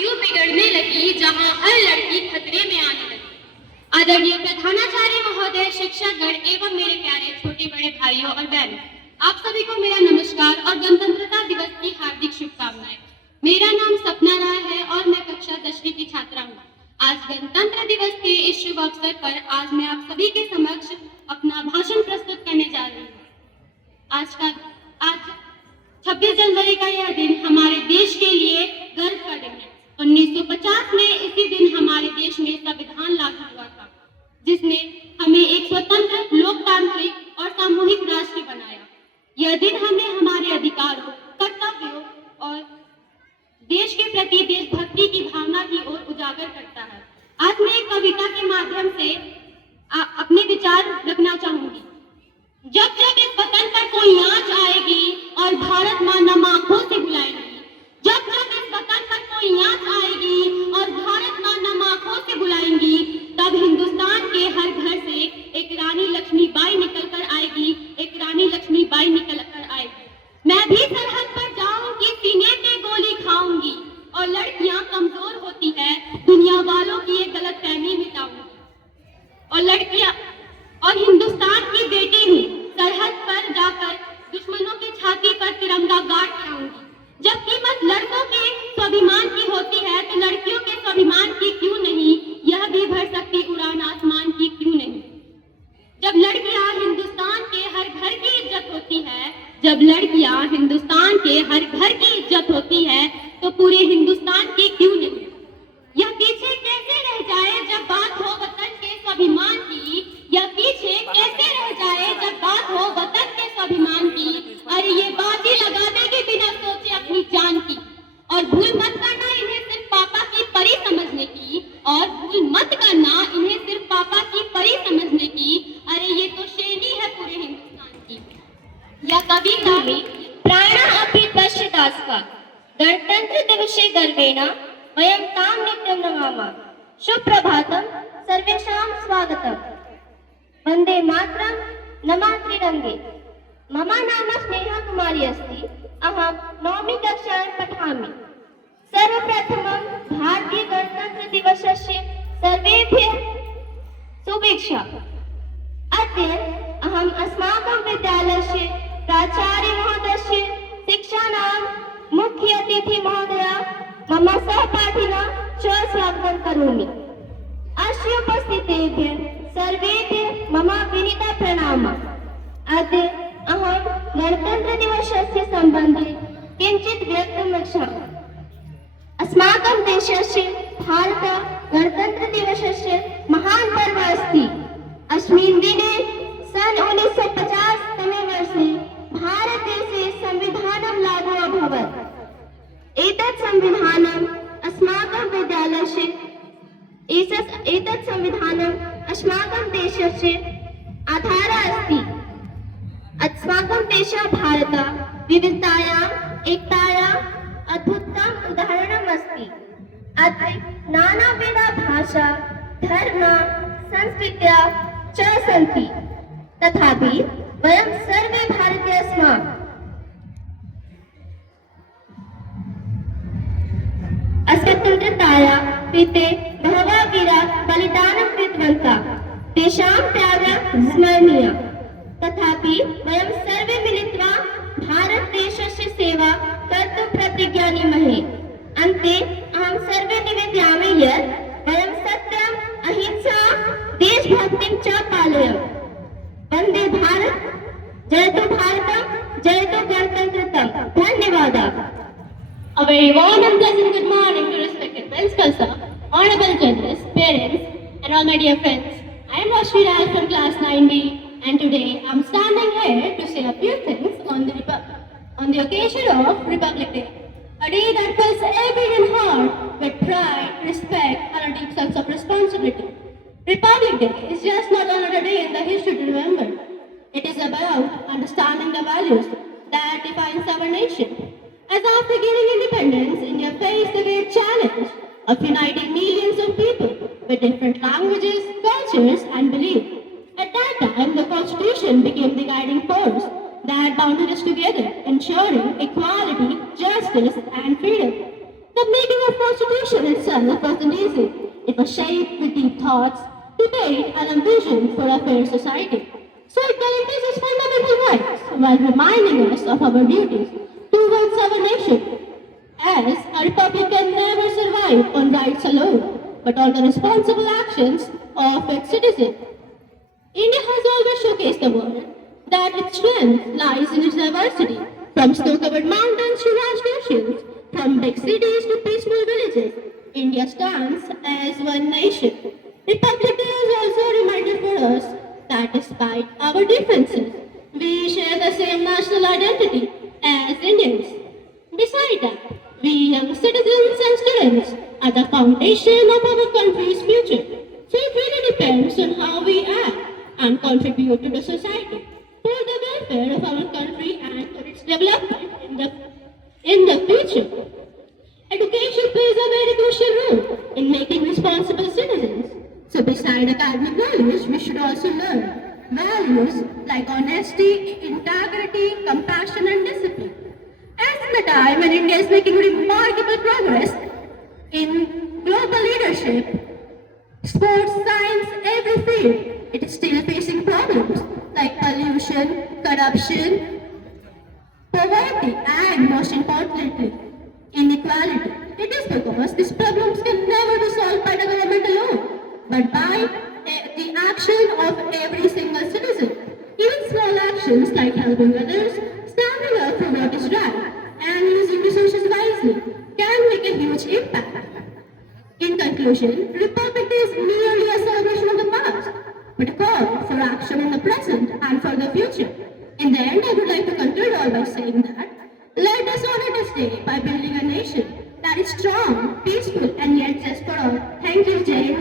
क्यों बिगड़ने लगी जहां हर लड़की खतरे में आने लगी। आदरणीय प्रधानाचार्य महोदय, शिक्षकगण एवं मेरे प्यारे छोटे बड़े भाइयों और बहनों, आप सभी को मेरा नमस्कार और गणतंत्रता दिवस की हार्दिक शुभकामनाएं। मेरा नाम सपना राय है और मैं कक्षा 10वीं की छात्रा हूँ। आज गणतंत्र दिवस के इस शुभ अवसर पर आज मैं आप सभी के समक्ष अपना भाषण प्रस्तुत करने जा रही हूँ। आज 26 जनवरी का यह दिन हमारे देश के लिए गर्व का दिन है। 1950 में इसी दिन हमारे देश में संविधान लागू हुआ था, जिसने हमें एक स्वतंत्र, लोकतांत्रिक और सामूहिक राष्ट्र बनाया। यह दिन हमें हमारे अधिकारों, कर्तव्यों और देश के प्रति देशभक्ति की भावना की ओर उजागर करता है। आज मैं एक कविता के माध्यम से अपने विचार रखना चाहूंगी। जब जब इस वतन पर कोई आंच आएगी और भारत मां नम आंखों से बुलाएगी, जब जब इस वतन पर कोई आंच आएगी और भारत मां नम आंखों से बुलाएंगी, तब हिंदुस्तान के हर घर से एक रानी लक्ष्मीबाई निकल कर आएगी, एक रानी लक्ष्मीबाई निकल कर आएगी। मैं भी सरहद पर जाऊंगी, सीने पे गोली खाऊंगी और लड़कियां कमजोर होती है, दुनिया वालों की ये गलतफहमी मिटाऊंगी। और लड़कियां और हिंदुस्तान की बेटी हूँ, सरहद पर जाकर दुश्मनों की छाती पर तिरंगा गाड़ के आऊंगी। जब कीमत लड़कों के स्वाभिमान की होती है तो लड़कियों के स्वाभिमान की क्यों नहीं? यह भी भर सकती उड़ान आसमान की क्यों नहीं? जब लड़कियां हिंदुस्तान के हर घर की इज्जत होती है, जब लड़कियां हिंदुस्तान के हर घर की इज्जत होती है, तो पूरे हिंदुस्तान की क्यों नहीं? यह पीछे कैसे रह जाए जब बात हो वतन के स्वाभिमान की? यह पीछे कैसे रह जाए जब बात हो वतन के स्वाभिमान की? अरे ये बाजी लगा देगी बिना सोचे अपनी जान की। और भूल मत करना इन्हें सिर्फ पापा की परी समझने की, और भूल मत करना इन्हें सिर्फ पापा की परी समझने की। अरे ये तो शेरनी है पूरे हिंदुस्तान की। यह कविता प्राण अपि पश्यदास्वा गणतंत्र दिवसे गर्वेण वयं तां नित्यं नमामः। सुप्रभातं सर्वेषां स्वागतम्। वन्दे मातरं, नमः त्रिरङ्गे। मम नाम स्नेहा कुमारी अस्ति। अहं 9वीं कक्षायां पठामि। सर्वप्रथमं भारतीय गणतंत्र दिवसस्य सर्वेभ्यः शुभेच्छा। अद्य अहम् अस्माकं विद्यालयस्य प्राचार्य महोदयस्य, शिक्षाणां मुख्य अतिथि महोदया, मम सहपाठिनः च स्वागतं करोमि। अस्य उपस्थितेभ्यः सर्वेभ्यः मम विनीता प्रणामः। अद्य अहं गणतन्त्रदिवसस्य सम्बन्धे किञ्चित् वक्तुम् इच्छामि। अस्माकं देशस्य भारत गणतन्त्रदिवसस्य महान् पर्व अस्ति। अस्मिन् दिने सन 1950 तमे वर्षे भारतदेशे संविधानं लागू अभवत्। एतत् संविधानम् अस्माकं विद्यालयस्य एतत् संविधानम् अस्माकं देशस्य आधारः अस्ति। अस्माकं देशः भारतः विविधतायाम् एकतायाम् अद्भुतम् उदाहरणम् अस्ति। अत्र नानाविध भाषा, धर्म, संस्कृतयः च सन्ति, तथापि वयं सर्वे भारतीयाः स्मः। स्वतन्त्रतायाः कृते बहवः वीराः बलिदानं कृतवन्तः। तेषां त्यागः स्मरणीयः। तथापि वयं सर्वे मिलित्वा भारतदेशस्य सेवा कर्तुं प्रतिज्ञानीमहे। अन्ते अहं सर्वे निवेदयामि यत् वयं सत्यम्, अहिंसा, देशभक्तिं च पालयेम। वन्दे भारत, जयतु भारतम्, जयतु गणतन्त्रतम्। धन्यवादाः। A very warm and pleasant good morning to respected principal sir, honorable judges, parents, and all my dear friends. I am Roshni Rai from class 9B, and today I am standing here to say a few things on the occasion of Republic Day, a day that fills every Indian heart with pride, respect, and a deep sense of responsibility. Republic Day is just not another day in the history to remember. It is about understanding the values that defines our nation. As after gaining independence, India faced the great challenge of uniting millions of people with different languages, cultures, and beliefs. At that time, the Constitution became the guiding force that bound us together, ensuring equality, justice, and freedom. The making of Constitution itself wasn't easy. It was shaped with deep thoughts, debate, and ambition for a fair society. So it guarantees its fundamental rights while reminding us of our duties towards our nation. As a republic can never survive on rights alone, but on the responsible actions of its citizens. India has always showcased the world that its strength lies in its diversity, from snow-covered mountains to vast oceans, from big cities to peaceful villages. India stands as one nation. Republic Day is also a reminder for us that despite our differences, we share the same national identity as Indians. Beside that, we young citizens and students are the foundation of our country's future. So it really depends on how we act and contribute to the society for the welfare of our country and for its development in the future. Education plays a very crucial role in making responsible citizens. So beside academic knowledge, we should also learn values like honesty, integrity, compassion and discipline. As in the time when India is making remarkable progress in global leadership, sports, science, every field, it is still facing problems like pollution, corruption, poverty, and most importantly, inequality. It is because these problems can never be solved by the government alone, but by the action of every single citizen. Even small actions like helping others, standing up for what is right, and using resources wisely can make a huge impact. In conclusion, Republic Day is merely a celebration of the past, but a call for action in the present and for the future. In the end, I would like to conclude all by saying that let us honor this day by building a nation that is strong, peaceful, and yet just for all. Thank you, Jai.